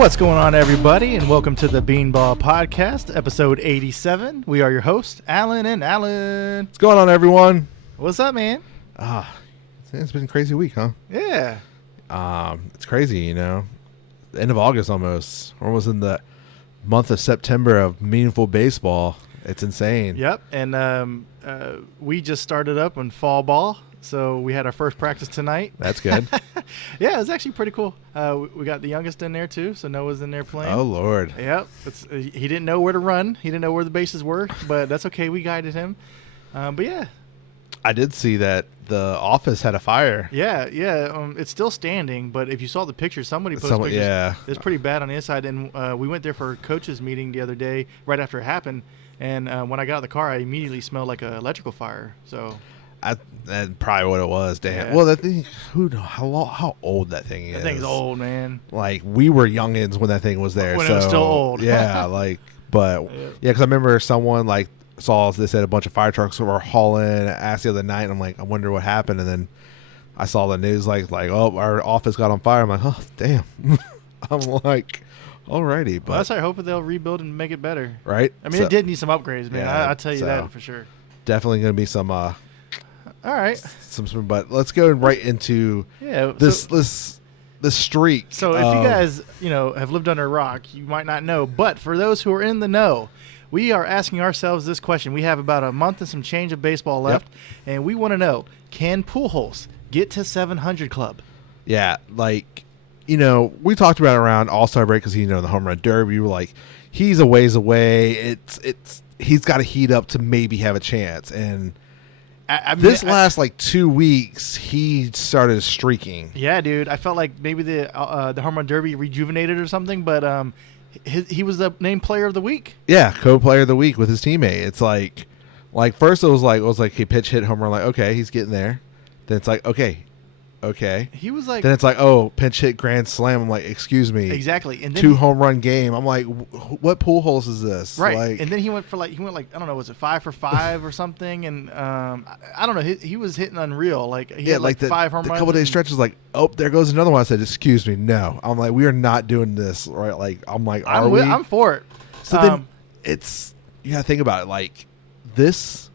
What's going on, everybody, and welcome to the Beanball Podcast, episode 87. We are your hosts, Alan and Alan. What's going on, everyone? What's up, man? It's been a crazy week, huh? Yeah. It's crazy, you know. End of August almost. We're almost in the month of September of meaningful baseball. It's insane. Yep, and we just started up on fall ball, so we had our first practice tonight. That's good. Yeah, it was actually pretty cool. We got the youngest in there, too, so Noah's in there playing. Oh, Lord. Yep. He didn't know where to run. He didn't know where the bases were, but that's okay. We guided him. But, yeah. I did see that the office had a fire. Yeah. It's still standing, but if you saw the picture, somebody posted pictures. Yeah. It's pretty bad on the inside. And we went there for a coaches meeting the other day, right after it happened. And when I got out of the car, I immediately smelled like an electrical fire. So That's probably what it was. Damn. Yeah. Well, that thing. How old that thing is? that thing's old, man. Like, we were youngins when that thing was there. When so, it was still old. Yeah. But because I remember someone saw they said a bunch of fire trucks were hauling ass the other night. And I'm like, I wonder what happened. And then I saw the news oh, our office got on fire. I'm like, oh, damn. I'm like, alrighty. But Well, that's why I hope they'll rebuild and make it better. Right. I mean, it did need some upgrades, man. Yeah, I'll tell you that for sure. Definitely going to be some. All right. Some. But let's go right into this streak. So if you guys, have lived under a rock, you might not know. But for those who are in the know, we are asking ourselves this question. We have about a month and some change of baseball left, and we want to know, can Pujols get to 700 club? Yeah, we talked about it around All-Star break because, the home run derby, we were like, he's a ways away. He's got to heat up to maybe have a chance. And this last 2 weeks, he started streaking. Yeah, dude. I felt like maybe the home run derby rejuvenated or something, but he was the named player of the week. Yeah, co-player of the week with his teammate. It's like first it was like he pitch hit home run, okay, he's getting there. Then it's like, okay. He was like, then it's like, oh, pinch hit grand slam. I'm like, excuse me. Exactly. And then 2 home run game. I'm like, what Pujols is this? Right. And then he went I don't know, was it 5 for 5 or something? And I don't know. He was hitting unreal. He had 5 home runs. A couple days stretches oh, there goes another one. I said, excuse me, no. I'm like, we are not doing this, right? I'm for it. So then you gotta think about it. This,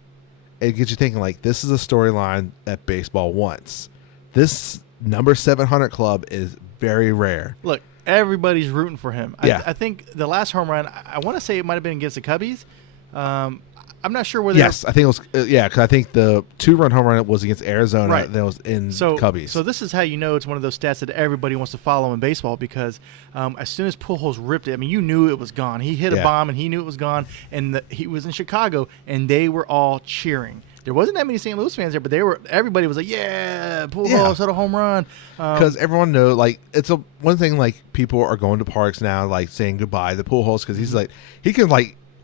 it gets you thinking this is a storyline that baseball wants. This number 700 club is very rare. Look, everybody's rooting for him. Yeah. I think the last home run, I want to say it might have been against the Cubbies. I'm not sure whether. Yes, I think it was. Because I think the 2-run home run was against Arizona. Right. That was in Cubbies. So this is how you know it's one of those stats that everybody wants to follow in baseball because as soon as Pujols ripped it, I mean, you knew it was gone. He hit a bomb and he knew it was gone. And he was in Chicago and they were all cheering. There wasn't that many St. Louis fans there, but everybody was like, yeah, Pujols hit a home run. Because everyone knows, it's one thing, people are going to parks now, saying goodbye to Pujols because he's he can,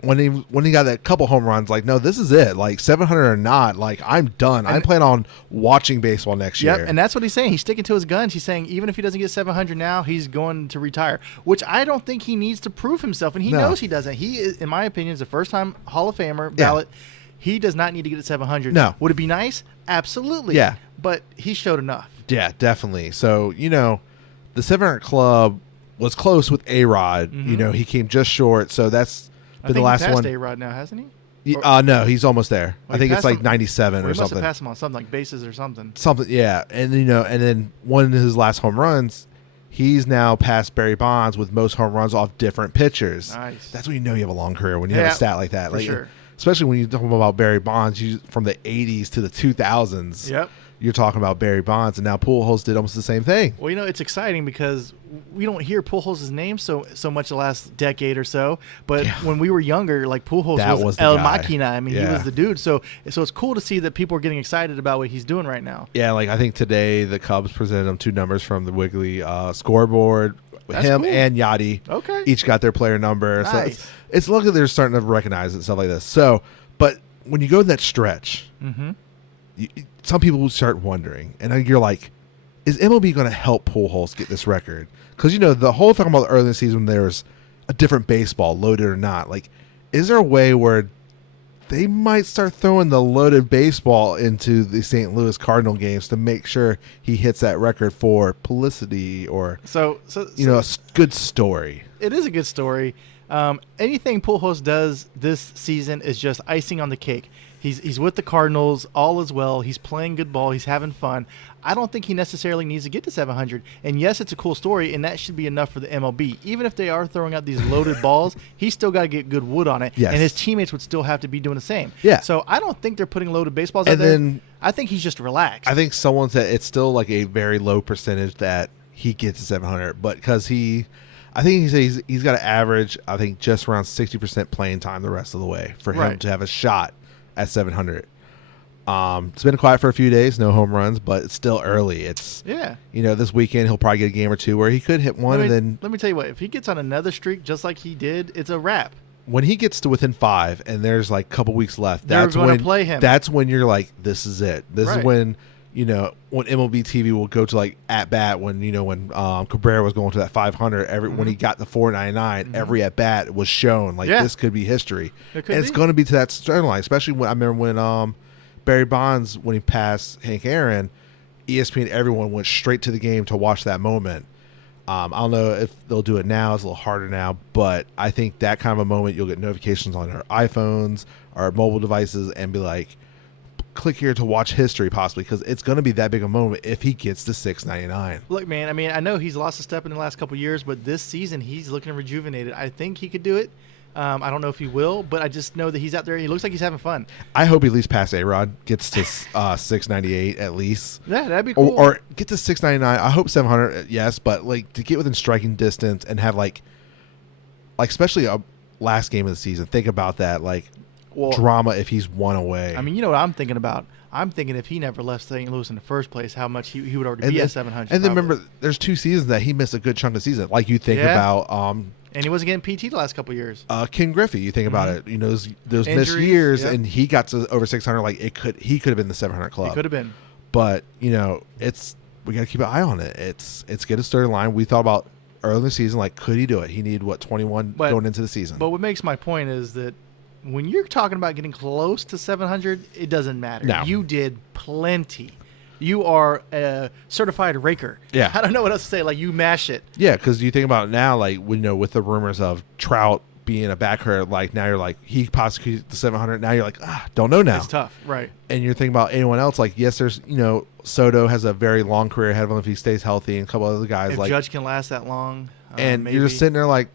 when he got that couple home runs, no, this is it. 700 or not, I'm done. I plan on watching baseball next year. Yep, and that's what he's saying. He's sticking to his guns. He's saying even if he doesn't get 700 now, he's going to retire, which I don't think he needs to prove himself, and he knows he doesn't. He is, in my opinion, is a first-time Hall of Famer ballot. Yeah. He does not need to get to 700. No. Would it be nice? Absolutely. Yeah. But he showed enough. Yeah, definitely. So, the 700 club was close with A-Rod. Mm-hmm. He came just short. So that's been the last one. I think he passed A-Rod now, hasn't he? No, he's almost there. Well, I think it's 97 or something. He must have passed him on something bases or something. Something, yeah. And, and then one of his last home runs, he's now passed Barry Bonds with most home runs off different pitchers. Nice. That's when you know you have a long career, when you have a stat like that. For sure. Especially when you're talking about Barry Bonds from the 80s to the 2000s. Yep. You're talking about Barry Bonds, and now Pujols did almost the same thing. Well, it's exciting because we don't hear Pujols' name so much the last decade or so. But when we were younger, Pujols was El Machina. I mean, he was the dude. So it's cool to see that people are getting excited about what he's doing right now. Yeah, I think today the Cubs presented him 2 numbers from the Wiggly scoreboard. That's him cool. and Yachty each got their player number. Nice. So it's lucky they're starting to recognize it and stuff like this. So, but when you go in that stretch, some people start wondering, and you're like, is MLB going to help Pujols get this record? Because, the whole thing about the early in the season, there's a different baseball, loaded or not. Is there a way where they might start throwing the loaded baseball into the St. Louis Cardinal games to make sure he hits that record for publicity or a good story. It is a good story. Anything Pujols does this season is just icing on the cake. He's with the Cardinals, all is well. He's playing good ball. He's having fun. I don't think he necessarily needs to get to 700. And yes, it's a cool story, and that should be enough for the MLB. Even if they are throwing out these loaded balls, he's still got to get good wood on it, yes. and his teammates would still have to be doing the same. Yeah. So I don't think they're putting loaded baseballs out there. I think he's just relaxed. I think someone said it's still like a very low percentage that he gets to 700, but because I think he's got to average, I think, just around 60% playing time the rest of the way for him to have a shot at 700. It's been quiet for a few days, no home runs, but it's still early. It's this weekend he'll probably get a game or two where he could hit one. Let me tell you what, if he gets on another streak just like he did, it's a wrap. When he gets to within 5 and there's like a couple weeks left, that's when play him. That's when you're like, this is it. This is when when MLB TV will go to like at bat when Cabrera was going to that 500 when he got the 499, every at bat was shown like this could be history. It's going to be to that starting line, especially when I remember when Barry Bonds, when he passed Hank Aaron, ESPN, everyone went straight to the game to watch that moment. I don't know if they'll do it now. It's a little harder now, but I think that kind of a moment, you'll get notifications on our iPhones, our mobile devices, and be like, click here to watch history possibly, because it's going to be that big a moment if he gets to 699. Look, man, I mean, I know he's lost a step in the last couple of years, but this season he's looking rejuvenated. I think he could do it. I don't know if he will, but I just know that he's out there. He looks like he's having fun. I hope he at least past A-Rod, gets to 698 at least. Yeah, that'd be cool. Or get to 699. I hope 700, yes, but like to get within striking distance and have like especially a last game of the season. Think about that, drama if he's one away. I mean, you know what I'm thinking about? I'm thinking if he never left St. Louis in the first place, how much he would already be at 700. And then remember, there's 2 seasons that he missed a good chunk of the season. Like you think about and he wasn't getting PT the last couple of years. Ken Griffey, you think about it. Those Injuries, missed years, and he got to over 600. He could have been the 700 club. He could have been. But we got to keep an eye on it. It's get a starting line. We thought about early in the season, could he do it? He needed 21 going into the season. But what makes my point is that when you're talking about getting close to 700, it doesn't matter. No. You did plenty. You are a certified raker. Yeah. I don't know what else to say. You mash it. Yeah, because you think about it now, with the rumors of Trout being a backer, now you're like, he possibly the 700. Now you're like, don't know now. It's tough, right? And you're thinking about anyone else. Yes, there's, Soto has a very long career ahead of him if he stays healthy, and a couple other guys. If Judge can last that long. And maybe. You're just sitting there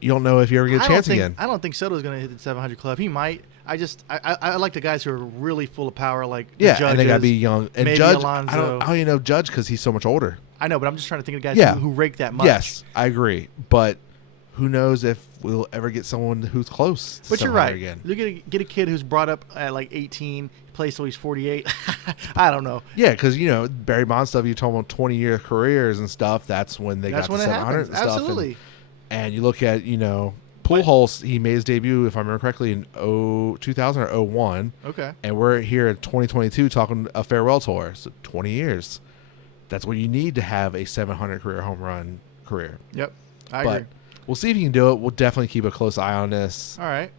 you don't know if you ever get a chance again. I don't think Soto's going to hit the 700 club. He might. I like the guys who are really full of power, the Judges, and they got to be young. And maybe Judge, Alonso. I don't even know Judge because he's so much older. I know, but I'm just trying to think of guys who rake that much. Yes, I agree. But who knows if we'll ever get someone who's close to But you're right. Again. You're going to get a kid who's brought up at 18, plays till he's 48. I don't know. Yeah, because, Barry Bonds stuff, you told them 20-year careers and stuff. That's when they got to 700 and stuff. Absolutely. And you look at, Pujols, he made his debut, if I remember correctly, in 2000 or 01. Okay. And we're here in 2022 talking a farewell tour. So 20 years. That's what you need to have a 700 career home run career. Yep. I agree. We'll see if he can do it. We'll definitely keep a close eye on this. All right.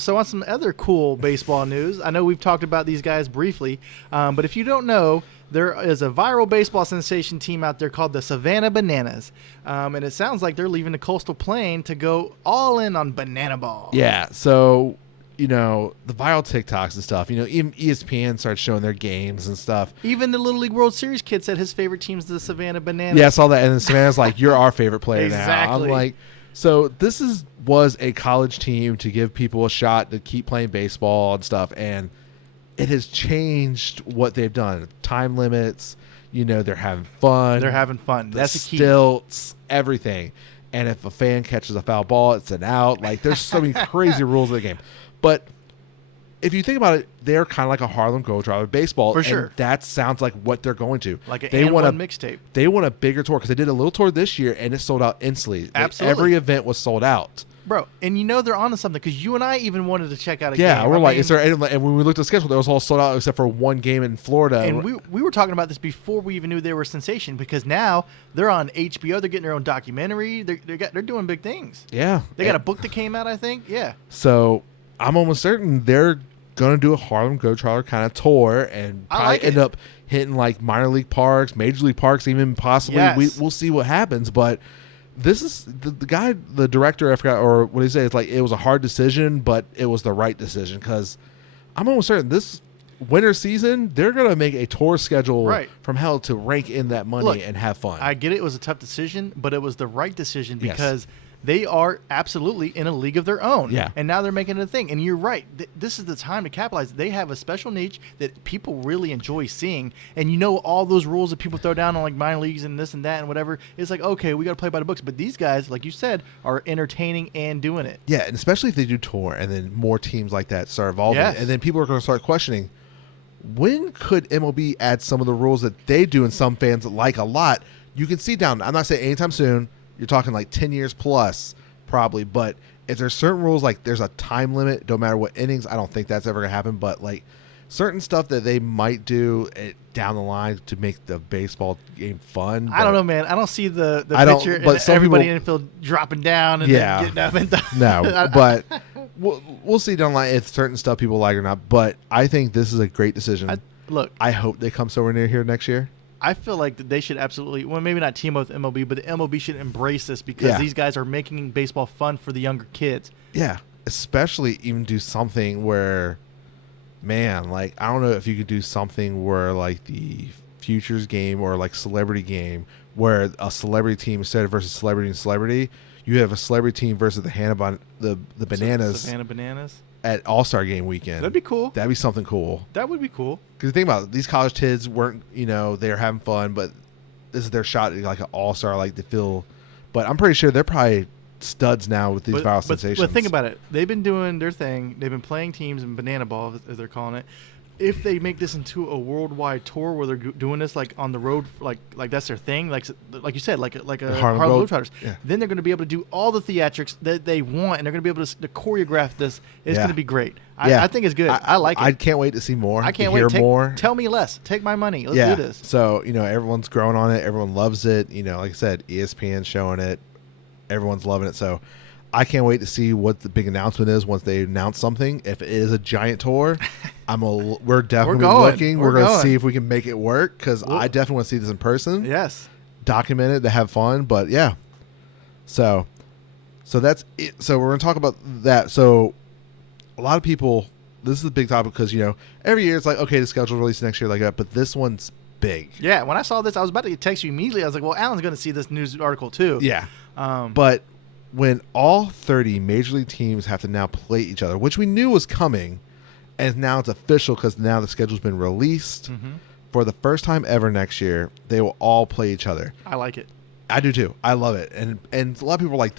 So on some other cool baseball news, I know we've talked about these guys briefly, but if you don't know, there is a viral baseball sensation team out there called the Savannah Bananas, and it sounds like they're leaving the Coastal Plain to go all in on banana ball. Yeah, so, the viral TikToks and stuff, even ESPN started showing their games and stuff. Even the Little League World Series kid said his favorite team's the Savannah Bananas. Yeah, I saw that, and then Savannah's like, you're our favorite player Exactly. now. I'm like, so this was a college team to give people a shot to keep playing baseball and stuff, and it has changed what they've done. Time limits, they're having fun. They're having fun. That's the key. Stilts, everything. And if a fan catches a foul ball, it's an out. There's so many crazy rules of the game. But if you think about it, they're kind of like a Harlem Globetrotter of baseball. For sure. And that sounds like what they're going to. Like they want a mixtape. They want a bigger tour because they did a little tour this year, and it sold out instantly. Absolutely. Every event was sold out. Bro, and they're onto something because you and I even wanted to check out a game. Yeah, we're is there? And when we looked at the schedule, they was all sold out except for one game in Florida. And we were talking about this before we even knew they were a sensation because now they're on HBO. They're getting their own documentary. They're doing big things. Yeah, they got a book that came out, I think. Yeah. So I'm almost certain they're going to do a Harlem Globetrotter kind of tour and probably end up hitting like minor league parks, major league parks, even possibly. Yes. We'll see what happens. But this is the guy, the director, I forgot, or what he said, it's like it was a hard decision, but it was the right decision because I'm almost certain this winter season, they're going to make a tour schedule from hell to rake in that money and have fun. I get it was a tough decision, but it was the right decision because they are absolutely in a league of their own. Yeah. And now they're making it a thing. And you're right. This is the time to capitalize. They have a special niche that people really enjoy seeing. And you know all those rules that people throw down on like minor leagues and this and that and whatever. It's like, okay, we got to play by the books. But these guys, like you said, are entertaining and doing it. Yeah, and especially if they do tour and then more teams like that start evolving. Yes. And then people are going to start questioning, when could MLB add some of the rules that they do and some fans like a lot? You can see down. I'm not saying anytime soon. You're talking like 10 years plus probably. But if there's certain rules, like there's a time limit, no matter what innings, I don't think that's ever going to happen. But like certain stuff that they might do down the line to make the baseball game fun. I don't know, man. I don't see the picture and everybody in the field dropping down and then getting up and down. No, but we'll see down the line if certain stuff people like or not. But I think this is a great decision. I hope they come somewhere near here next year. I feel like that they should absolutely, well, maybe not team up with MLB, but the MLB should embrace this because these guys are making baseball fun for the younger kids. Yeah, especially even do something where, man, like I don't know if you could do something where like the futures game or like celebrity game where a celebrity team instead of versus celebrity and celebrity, you have a celebrity team versus the Bananas. Savannah Bananas. At All-Star Game weekend. That'd be cool. That'd be something cool. That would be cool. Because think about it, these college kids weren't, they're having fun, but this is their shot at like an All-Star, like to feel. But I'm pretty sure they're probably studs now with these viral sensations. But think about it. They've been doing their thing. They've been playing teams in Banana Ball, as they're calling it. If they make this into a worldwide tour where they're doing this like on the road, like that's their thing, like you said, like a Harlem Globetrotters, then they're going to be able to do all the theatrics that they want, and they're going to be able to choreograph this. It's going to be great. I think it's good. I like it. I can't wait to see more. I can't wait to hear more. Tell me less. Take my money. Let's do this. So everyone's growing on it. Everyone loves it. Like I said, ESPN showing it. Everyone's loving it. So I can't wait to see what the big announcement is once they announce something. If it is a giant tour, we're definitely looking. We're going to see if we can make it work because I definitely want to see this in person. Yes. Document it to have fun. But yeah. So that's it. So we're going to talk about that. So a lot of people, this is a big topic because, every year it's like, okay, the schedule released next year like that. But this one's big. Yeah. When I saw this, I was about to text you immediately. I was like, well, Alan's going to see this news article too. Yeah. But when all 30 major league teams have to now play each other, which we knew was coming, and now it's official because now the schedule's been released, for the first time ever next year, they will all play each other. I like it. I do too. I love it. And a lot of people are like,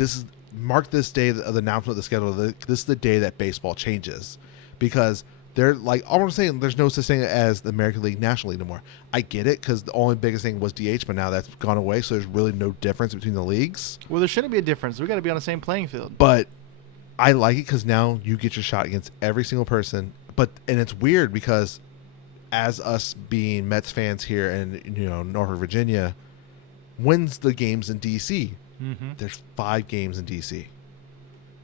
mark this day of the announcement of the schedule. This is the day that baseball changes. Because they're like, all I'm saying, there's no such thing as the American League, National League anymore. I get it because the only biggest thing was DH, but now that's gone away, so there's really no difference between the leagues. Well, there shouldn't be a difference. We got to be on the same playing field. But I like it because now you get your shot against every single person. And it's weird because as us being Mets fans here in Norfolk, Virginia, when's the games in D.C.? There's 5 games in D.C.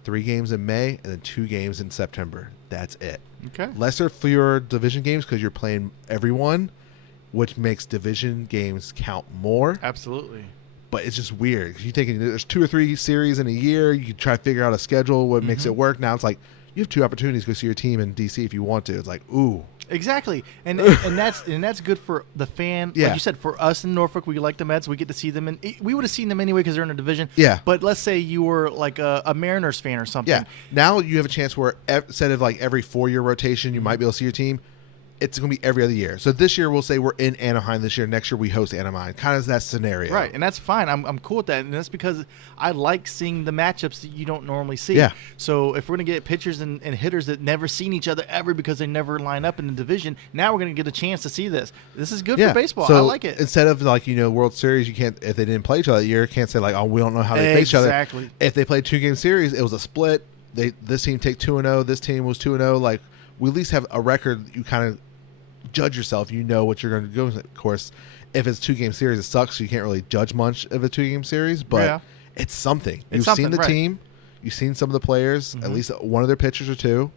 3 games in May and then 2 games in September. That's it. Okay. Lesser for your division games because you're playing everyone, which makes division games count more. Absolutely. But it's just weird because there's 2 or 3 series in a year. You try to figure out a schedule, what makes it work. Now it's like you have 2 opportunities to go see your team in DC if you want to. It's like, ooh. Exactly, and that's good for the fan. Yeah. Like you said, for us in Norfolk, we like the Mets. We get to see them, and we would have seen them anyway because they're in a division. Yeah. But let's say you were like a Mariners fan or something. Yeah. Now you have a chance where instead of like every 4-year rotation, you might be able to see your team. It's going to be every other year. So this year we'll say we're in Anaheim this year. Next year we host Anaheim. Kind of that scenario. Right, and that's fine. I'm cool with that. And that's because I like seeing the matchups that you don't normally see. Yeah. So if we're going to get pitchers and hitters that never seen each other ever because they never line up in the division, now we're going to get a chance to see this. This is good for baseball. So I like it. Instead of like, World Series, you can't, if they didn't play each other that year, you can't say like, oh, we don't know how they face each other. Exactly. If they played 2-game series, it was a split. This team take 2-0. This team was 2-0. Like we at least have a record. You kind of judge yourself, what you're going to go with. Of course, if it's 2-game series, it sucks, so you can't really judge much of a 2-game series, but it's something. You've seen the team, you've seen some of the players, at least one of their pitchers or 2.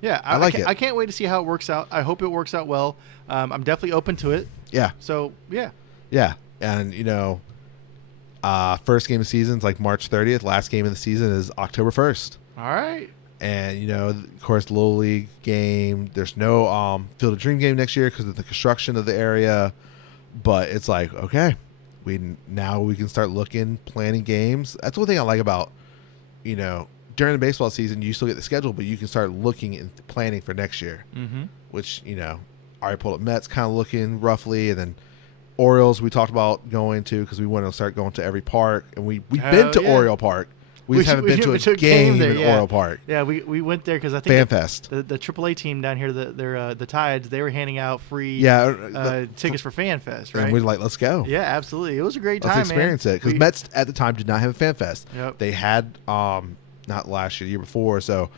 Yeah, I like it. I can't wait to see how it works out. I hope it works out well. I'm definitely open to it. Yeah. So, yeah. Yeah. And, first game of the season is like March 30th. Last game of the season is October 1st. All right. And, of course, Little League game. There's no Field of Dream game next year because of the construction of the area. But it's like, okay, we can start planning games. That's one thing I like about, during the baseball season, you still get the schedule, but you can start looking and planning for next year, which, I already pulled up Mets kind of looking roughly. And then Orioles we talked about going to because we want to start going to every park. And we've been to Oriole Park. We just haven't been to a game there, in Oriole Park. Yeah, we went there because I think FanFest. The AAA team down here, the Tides, they were handing out free tickets for FanFest, right? And we were like, let's go. Yeah, absolutely. It was a great time, Let's experience it. Because Mets at the time did not have a FanFest. Yep. They had, not last year, the year before. So,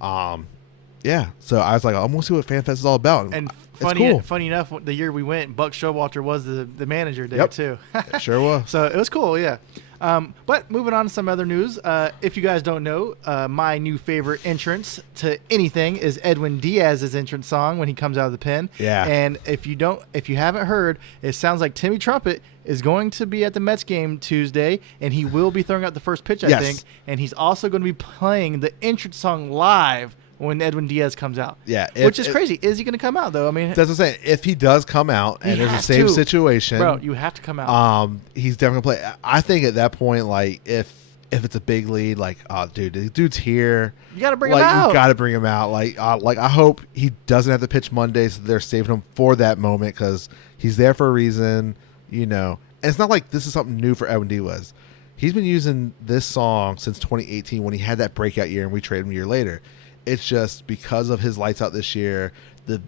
yeah. So I was like, I'm going to see what FanFest is all about. And cool. funny enough, the year we went, Buck Showalter was the manager there, too. It sure was. So it was cool, yeah. But moving on to some other news. If you guys don't know, my new favorite entrance to anything is Edwin Diaz's entrance song when he comes out of the pen. Yeah. And if you haven't heard, it sounds like Timmy Trumpet is going to be at the Mets game Tuesday, and he will be throwing out the first pitch, I think. And he's also going to be playing the entrance song live when Edwin Diaz comes out. Yeah. Which is crazy. Is he going to come out, though? I mean, that's what I'm saying. If he does come out and there's the same situation. Bro, you have to come out. He's definitely going to play. I think at that point, like, if it's a big lead, like, oh, dude, the dude's here. You got to bring him out. You got to bring him out. Like, I hope he doesn't have to pitch Monday, so they're saving him for that moment because he's there for a reason, And it's not like this is something new for Edwin Diaz. He's been using this song since 2018 when he had that breakout year and we traded him a year later. It's just because of his lights out this year, the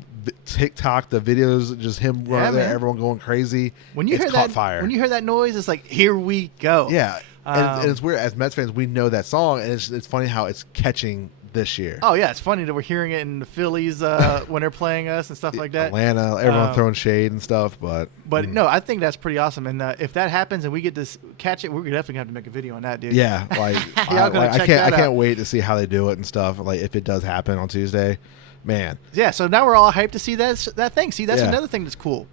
TikTok, the videos, just him running there, everyone going crazy. When you hear that fire, when you hear that noise, it's like, here we go. Yeah, and it's weird. As Mets fans, we know that song, and it's funny how it's catching this year. Oh yeah, it's funny that we're hearing it in the Phillies when they're playing us and stuff like that. Atlanta, everyone throwing shade and stuff, but no, I think that's pretty awesome. And if that happens and we get to catch it, we're definitely gonna have to make a video on that, dude. Yeah, like I can't wait to see how they do it and stuff. Like if it does happen on Tuesday, man. Yeah. So now we're all hyped to see that thing. See, that's another thing that's cool.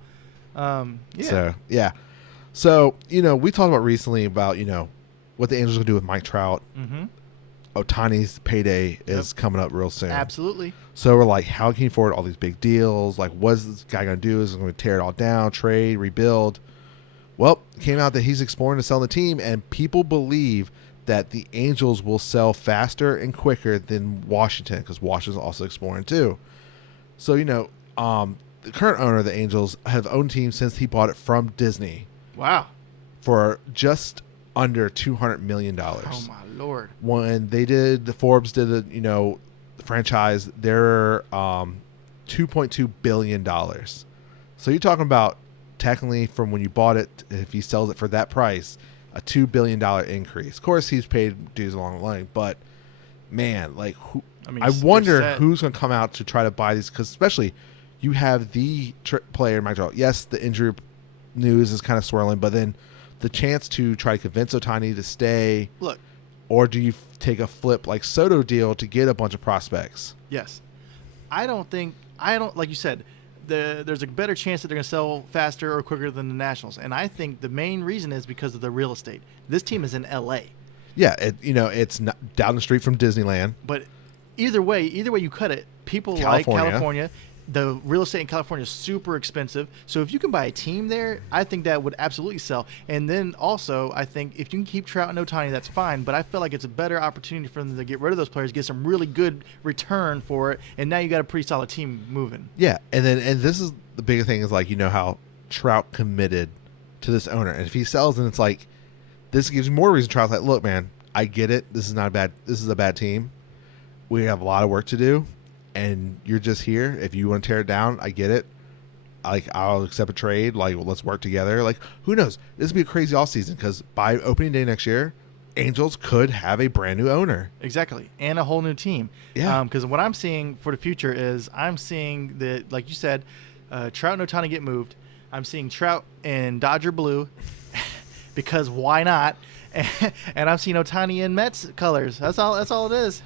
Yeah. So we talked about recently about what the Angels are gonna do with Mike Trout. Mm-hmm. Otani's payday is coming up real soon. Absolutely. So we're like, how can you afford all these big deals? Like, what is this guy going to do? Is he going to tear it all down, trade, rebuild? Well, it came out that he's exploring to sell the team, and people believe that the Angels will sell faster and quicker than Washington because Washington's also exploring too. So, the current owner of the Angels have owned teams since he bought it from Disney. Wow. For just under $200 million. Oh, my Lord. When Forbes did the franchise, they're $2.2 billion. So you're talking about technically from when you bought it, if he sells it for that price, a $2 billion increase. Of course, he's paid dues along the line, but man, like, I wonder who's going to come out to try to buy these, because especially you have the player, Mike Trout. Yes, the injury news is kind of swirling, but then the chance to try to convince Otani to stay. Look. Or do you take a flip like Soto deal to get a bunch of prospects? Yes. I don't like you said, there's a better chance that they're going to sell faster or quicker than the Nationals. And I think the main reason is because of the real estate. This team is in L.A. Yeah, it's not down the street from Disneyland. But either way you cut it, people like California. The real estate in California is super expensive. So if you can buy a team there, I think that would absolutely sell. And then also, I think if you can keep Trout and Otani, that's fine. But I feel like it's a better opportunity for them to get rid of those players, get some really good return for it. And now you got a pretty solid team moving. Yeah. And this is the biggest thing is like, how Trout committed to this owner. And if he sells, then it's like, this gives you more reason. Trout's like, look, man, I get it. This is a bad team. We have a lot of work to do. And you're just here. If you want to tear it down, I get it. Like, I'll accept a trade. Like, well, let's work together. Like, who knows? This will be a crazy offseason because by opening day next year, Angels could have a brand new owner. Exactly. And a whole new team. Yeah. Because what I'm seeing for the future is I'm seeing that, like you said, Trout and Otani get moved. I'm seeing Trout in Dodger blue because why not? And I'm seeing Otani in Mets colors. That's all it is.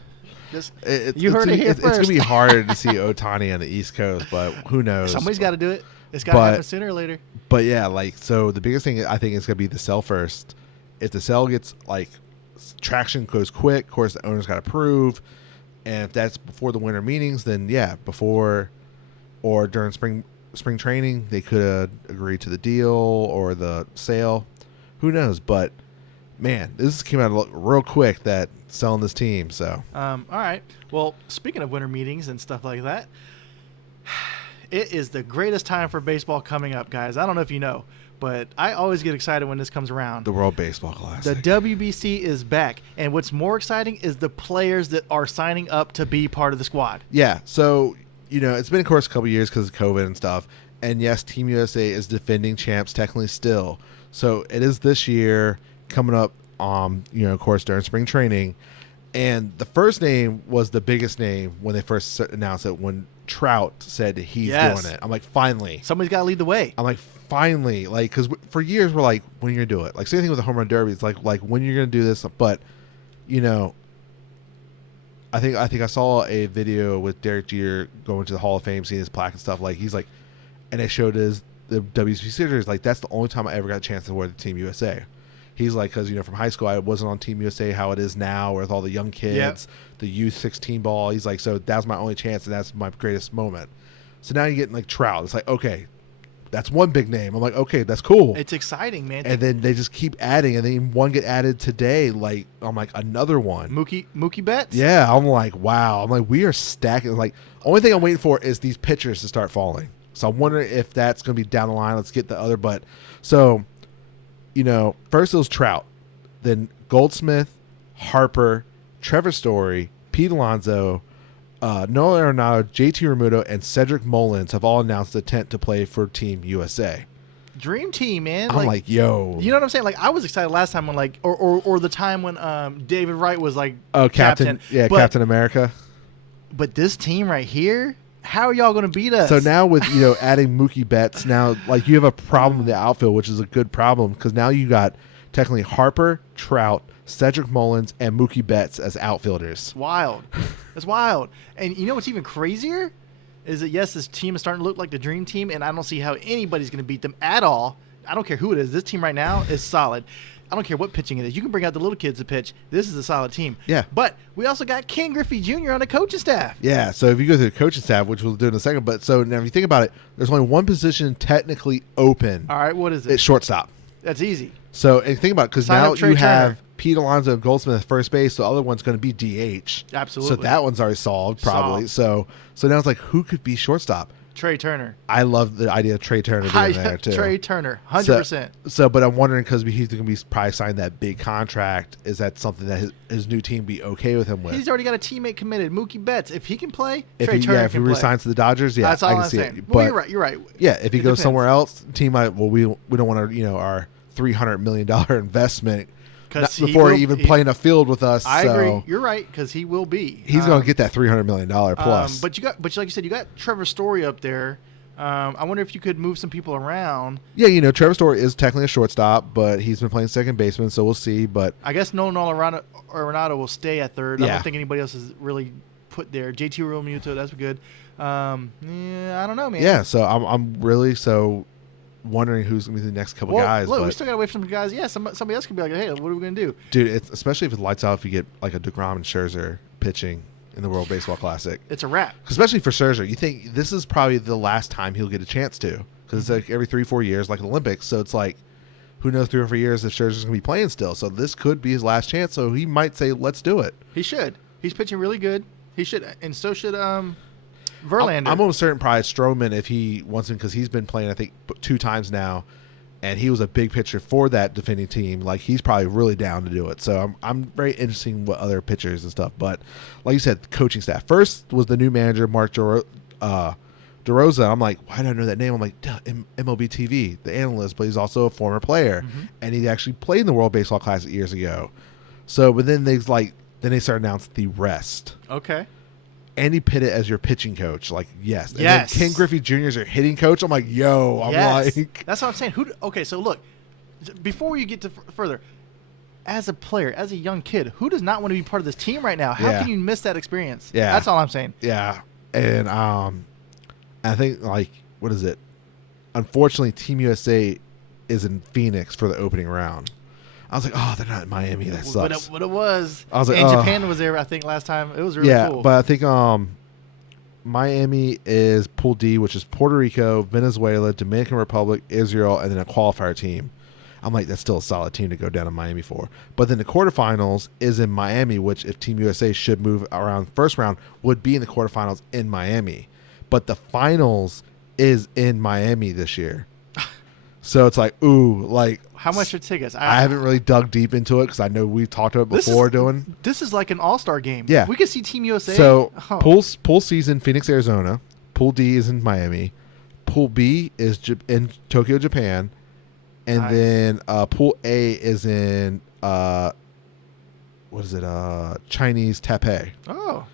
Just It's heard it here it's going to first. be harder to see Ohtani on the East Coast, but who knows? Somebody's got to do it. It's got to happen sooner or later. But yeah, like, so the biggest thing I think is going to be the sell first. If the sell gets like traction goes quick, of course the owner's got to approve, and if that's before the winter meetings, then yeah, before or during spring training, they could agree to the deal or the sale. Who knows? But man, this came out real quick that selling this team. So all right. Well, speaking of winter meetings and stuff like that, it is the greatest time for baseball coming up, guys. I don't know if you know, but I always get excited when this comes around. the World Baseball Classic. The WBC is back, and what's more exciting is the players that are signing up to be part of the squad. Yeah, so, it's been, of course, a couple of years because of COVID and stuff. And, yes, Team USA is defending champs technically still. So it is this year coming up, of course, during spring training. And the first name was the biggest name when they first announced it, when Trout said he's doing it. I'm like, finally. Somebody's got to lead the way. I'm like, finally. Like, because for years we're like, when are you going to do it? Like, same thing with the home run derby. It's like when you're going to do this. But, I think I saw a video with Derek Jeter going to the Hall of Fame, seeing his plaque and stuff. Like, he's like, and they showed the WBC series. Like, that's the only time I ever got a chance to wear the Team USA. He's like, because from high school I wasn't on Team USA how it is now with all the young kids, the youth 16 ball. He's like, so that was my only chance, and that's my greatest moment. So now you're getting like Trout. It's like, okay, that's one big name. I'm like, okay, that's cool. It's exciting, man. And then they just keep adding, and then one get added today. Like, I'm like, another one. Mookie Betts. Yeah, I'm like, wow. I'm like, we are stacking. Like, only thing I'm waiting for is these pitchers to start falling. So I'm wondering if that's going to be down the line. Let's get the other. But so, first it was Trout, then Goldsmith, Harper, Trevor Story, Pete Alonso, Noah Arenado, JT Realmuto, and Cedric Mullins have all announced intent to play for Team USA. Dream team, man. I'm like, yo. You know what I'm saying? Like, I was excited last time when, like, or the time when David Wright was, like, Captain. Yeah, Captain America. But this team right here, how are y'all going to beat us? So now with, adding Mookie Betts, now, like, you have a problem with the outfield, which is a good problem, because now you got technically Harper, Trout, Cedric Mullins, and Mookie Betts as outfielders. It's wild. It's wild. And you know what's even crazier? Is that, yes, this team is starting to look like the dream team, and I don't see how anybody's going to beat them at all. I don't care who it is. This team right now is solid. I don't care what pitching it is. You can bring out the little kids to pitch. This is a solid team. Yeah. But we also got Ken Griffey Jr. on the coaching staff. Yeah, so if you go through the coaching staff, which we'll do in a second, but so now if you think about it, there's only one position technically open. All right, what is it? It's shortstop. That's easy. So and think about it, because Sign now up Trey you have Turner. Pete Alonso and Goldsmith at first base, so the other one's going to be DH. Absolutely. So that one's already solved, probably. So now it's like, who could be shortstop? Trey Turner. I love the idea of Trey Turner being there, too. Trey Turner, 100%. So, but I'm wondering, because he's going to be probably signed that big contract, is that something that his new team be okay with him with? He's already got a teammate committed, Mookie Betts. If he can play, If Trey he, Turner if he can play. resigns to the Dodgers, yeah, That's all I can I'm see saying. it. Well, But you're right. yeah, if he It goes depends. somewhere else, team might. Well, we don't want to, our $300 million investment before he even playing a field with us. I so agree. You're right, because he will be. He's going to get that $300 million plus. But like you said, you got Trevor Story up there. I wonder if you could move some people around. Yeah, Trevor Story is technically a shortstop, but he's been playing second baseman, so we'll see. But I guess Nolan Arenado will stay at third. I Yeah. don't think anybody else is really put there. JT Realmuto, that's good. Yeah, I don't know, man. yeah, so I'm really wondering who's going to be the next couple guys. Look, but, we still got to wait for some guys. Yeah, somebody else could be like, hey, what are we going to do? dude, especially if it lights out, if you get like a DeGrom and Scherzer pitching in the World Baseball Classic. It's a wrap. Especially for Scherzer. You think this is probably the last time he'll get a chance to, because it's like every 3-4 years, like the Olympics. So it's like, who knows 3 or 4 years if Scherzer's going to be playing still. So this could be his last chance. So he might say, let's do it. He should. He's pitching really good. He should, and so should Verlander. I'm almost certain probably Stroman, if he wants him, because he's been playing, I think, 2 times now, and he was a big pitcher for that defending team. Like, he's probably really down to do it. So I'm very interested in what other pitchers and stuff. But like you said, the coaching staff. First was the new manager, Mark DeRosa. I'm like, why do I know that name? I'm like, duh, MLB TV, the analyst, but he's also a former player, and he actually played in the World Baseball Classic years ago. So, but then they start announcing the rest. Okay. Andy Pettit as your pitching coach, like, yes. And Yes. then Ken Griffey Jr. is your hitting coach. I'm like, yo, I'm Yes. like, That's what I'm saying. Okay, so look, before you get to further, as a player, as a young kid, who does not want to be part of this team right now? How Yeah. can you miss that experience? Yeah. That's all I'm saying. Yeah. And I think, like, what is it? Unfortunately, Team USA is in Phoenix for the opening round. I was like, oh, they're not in Miami. That sucks. But it was. I was like, and oh. Japan was there, I think, last time. It was really cool. But I think Miami is Pool D, which is Puerto Rico, Venezuela, Dominican Republic, Israel, and then a qualifier team. I'm like, that's still a solid team to go down to Miami for. But then the quarterfinals is in Miami, which if Team USA should move around first round, would be in the quarterfinals in Miami. But the finals is in Miami this year. So it's like, ooh, like. How much are tickets? I haven't really dug deep into it because I know we've talked about it before doing. This is like an all-star game. Yeah. If we could see Team USA. So pool C in Phoenix, Arizona. Pool D is in Miami. Pool B is in Tokyo, Japan. And then Pool A is in Chinese Taipei. Oh.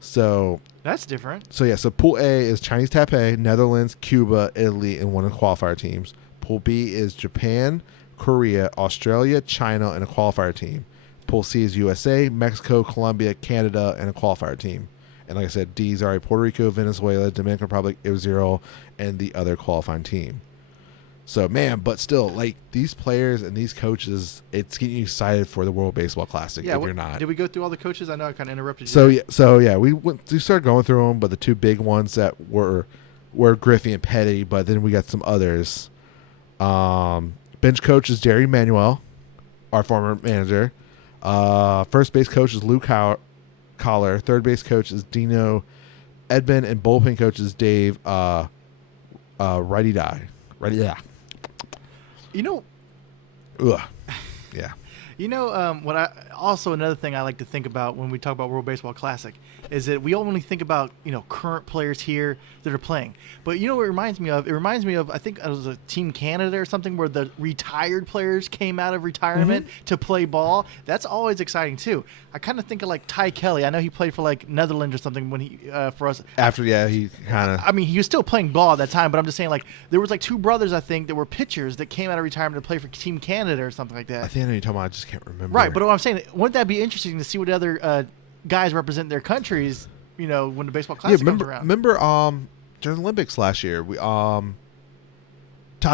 So that's different. So yeah, so Pool A is Chinese Taipei, Netherlands, Cuba, Italy, and one of the qualifier teams. Pool B is Japan, Korea, Australia, China, and a qualifier team. Pool C is USA, Mexico, Colombia, Canada, and a qualifier team. And like I said, D's are Puerto Rico, Venezuela, Dominican Republic, Israel, and the other qualifying team. So, man, but still, like, these players and these coaches, it's getting you excited for the World Baseball Classic if you're not. Did we go through all the coaches? I know I kind of interrupted you. So yeah, we started going through them, but the two big ones that were Griffey and Petty, but then we got some others. Bench coach is Jerry Manuel, our former manager. First base coach is Lou Collar. Third base coach is Dino Edmond, and bullpen coach is Dave Righty Die. Righty, yeah. You know, ugh, yeah. You know, another thing I like to think about when we talk about World Baseball Classic is that we only think about, current players here that are playing. But you know what it reminds me of? It reminds me of, I think it was a Team Canada or something where the retired players came out of retirement to play ball. That's always exciting too. I kind of think of like Ty Kelly. I know he played for like Netherlands or something when he for us. He kind of. I mean, he was still playing ball at that time, but I'm just saying like there was like two brothers I think that were pitchers that came out of retirement to play for Team Canada or something like that. I think I know you're talking about. I just can't remember. Right, but what I'm saying, wouldn't that be interesting to see what other guys represent their countries? When the baseball classic comes around. Remember, during the Olympics last year, we Todd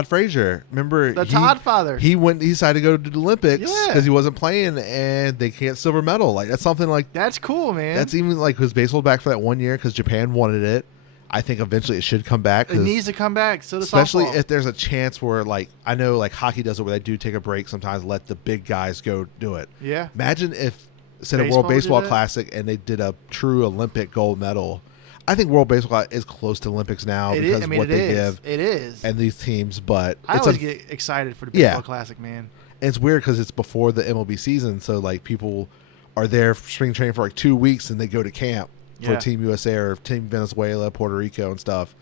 Frazier. Remember the Todd father. He decided to go to the Olympics because he wasn't playing, and they can't silver medal. Like that's something like that's cool, man. That's even like his baseball back for that 1 year because Japan wanted it. I think eventually it should come back. It needs to come back. So especially softball. If there's a chance where, like, I know like hockey does it where they do take a break sometimes, let the big guys go do it. Yeah. Imagine if instead of World Baseball Classic and they did a true Olympic gold medal. I think World Baseball is close to Olympics now because what they give. It is. And these teams, but I always get excited for the Baseball Classic, man. And it's weird because it's before the MLB season, so like people are there for spring training for like 2 weeks and they go to camp for Team USA or Team Venezuela, Puerto Rico, and stuff.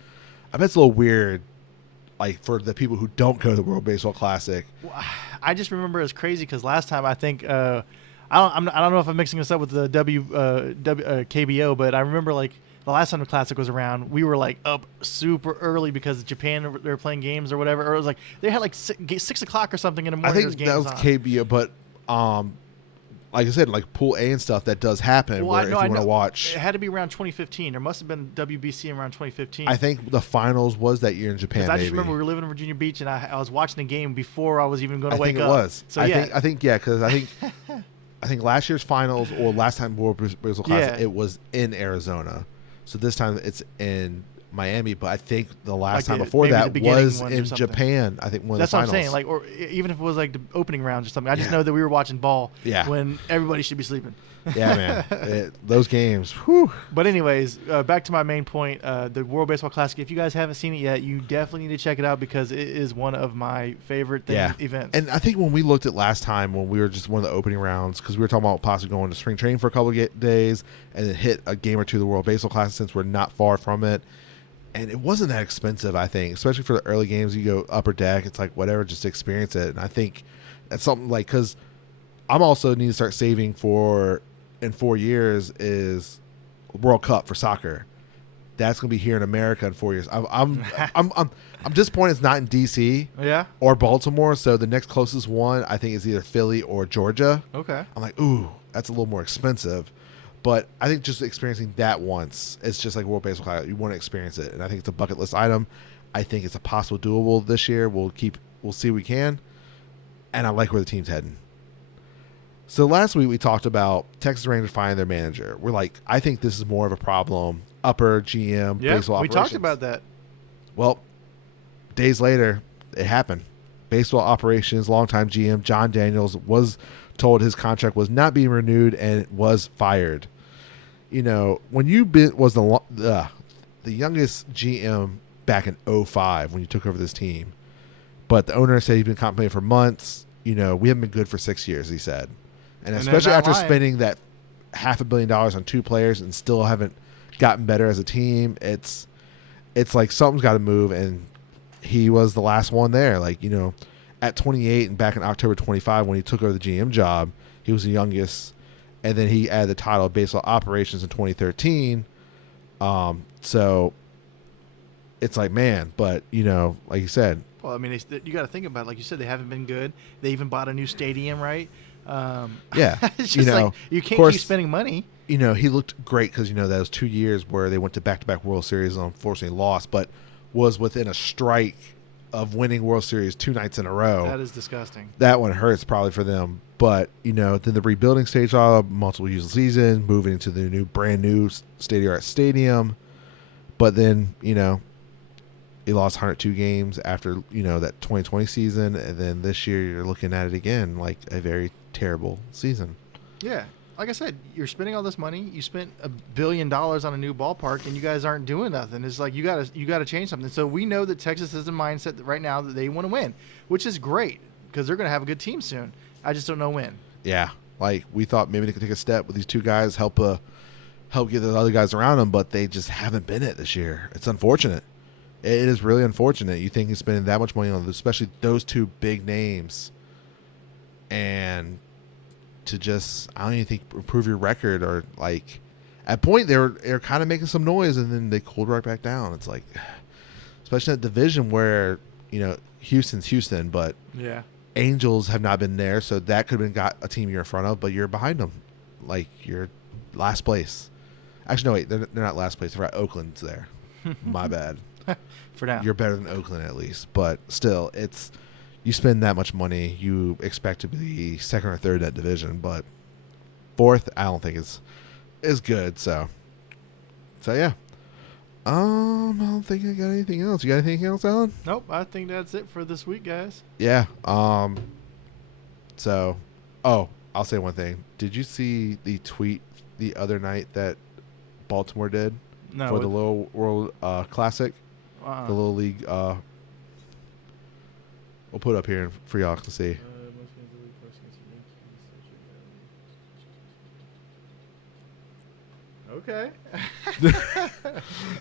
I bet it's a little weird, like for the people who don't go to the World Baseball Classic. Well, I just remember it was crazy because last time I think I don't know if I'm mixing this up with the KBO, but I remember like the last time the Classic was around, we were like up super early because Japan they were playing games or whatever. Or it was like they had like 6 o'clock or something in the morning. I think that was KBO, but like I said, like Pool A and stuff, that does happen. Well, if you want to watch, it had to be around 2015. There must have been WBC around 2015. I think the finals was that year in Japan. I just remember we were living in Virginia Beach, and I was watching the game before I was even going to wake up. I think it was. So I think because I think last year's finals or last time World Baseball Classic, it was in Arizona. So this time it's in Miami, but I think the last time before that was in Japan. I think one of the finals. That's what I'm saying. Like, or even if it was like the opening rounds or something. I just know that we were watching ball when everybody should be sleeping. Yeah, man. Those games. Whew. But anyways, back to my main point, the World Baseball Classic. If you guys haven't seen it yet, you definitely need to check it out because it is one of my favorite events. And I think when we looked at last time when we were just one of the opening rounds, because we were talking about possibly going to spring training for a couple of days and then hit a game or two of the World Baseball Classic since we're not far from it. And it wasn't that expensive, I think, especially for the early games. You go upper deck, it's like whatever, just experience it. And I think that's something like, because I'm also need to start saving for in 4 years is World Cup for soccer. that's going to be here in America in 4 years. I'm disappointed it's not in DC or Baltimore. So the next closest one I think is either Philly or Georgia. Okay. I'm like, ooh, that's a little more expensive. But I think just experiencing that once, it's just like World Baseball Classic. You want to experience it, and I think it's a bucket list item. I think it's a possible doable this year. We'll see what we can, and I like where the team's heading. So last week we talked about Texas Rangers firing their manager. We're like, I think this is more of a problem. Upper GM baseball operations. We talked about that. Well, days later, it happened. Baseball operations longtime GM John Daniels was told his contract was not being renewed and was fired. You know, when you was the youngest GM back in 2005 when you took over this team, but the owner said he's been contemplating for months. You know, we haven't been good for 6 years, he said, and especially after spending that $500 million on 2 players and still haven't gotten better as a team. It's like something's got to move, and he was the last one there. Like, you know, at 28 and back in October 25 when he took over the GM job, he was the youngest, and then he added the title of baseball operations in 2013. So it's like, man, but you know, like you said. Well, I mean, you got to think about it. Like you said, they haven't been good. They even bought a new stadium, right? Yeah, it's just like you can't keep spending money. You know, he looked great because, you know, those 2 years where they went to back-to-back World Series and unfortunately lost, but was within a strike of winning World Series 2 nights in a row. That is disgusting. That one hurts probably for them. But, you know, then the rebuilding stage, multiple use season, moving into the brand new state-of-the-art stadium. But then, you know, he lost 102 games after, you know, that 2020 season. And then this year you're looking at it again like a very terrible season. Yeah. Like I said, you're spending all this money. You spent $1 billion on a new ballpark, and you guys aren't doing nothing. It's like you gotta change something. So we know that Texas is a mindset that right now that they want to win, which is great because they're going to have a good team soon. I just don't know when. Yeah, like we thought maybe they could take a step with these 2 guys, help get those other guys around them, but they just haven't been it this year. It's unfortunate. It is really unfortunate. You think he's spending that much money on especially those 2 big names, and to just, I don't even think, improve your record, or like at point they were kind of making some noise and then they cooled right back down. It's like, especially in that division where, you know, Houston's Houston, but yeah, Angels have not been there, so that could have been got a team you're in front of, but you're behind them. Like, you're last place. Actually, no, wait, they're not last place. They're at Oakland's there. My bad. For now. You're better than Oakland at least, but still, it's, you spend that much money, you expect to be second or third in that division, but fourth, I don't think is good. So yeah. I don't think I got anything else. You got anything else, Alan? Nope. I think that's it for this week, guys. Yeah. So, I'll say one thing. Did you see the tweet the other night that Baltimore did for the Little World Classic? The Little League. We'll put it up here for y'all to see. Okay.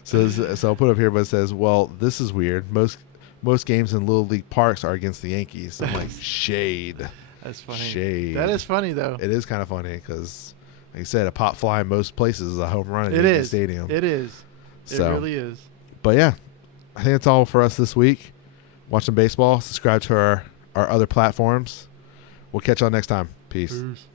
So I'll put it up here, but it says, well, this is weird. Most games in Little League parks are against the Yankees. I'm like, shade. That's funny. Shade. That is funny, though. It is kind of funny because, like I said, a pop fly in most places is a home run at Yankee Stadium. It is. It really is. But yeah, I think that's all for us this week. Watch some baseball. Subscribe to our other platforms. We'll catch y'all next time. Peace. Peace.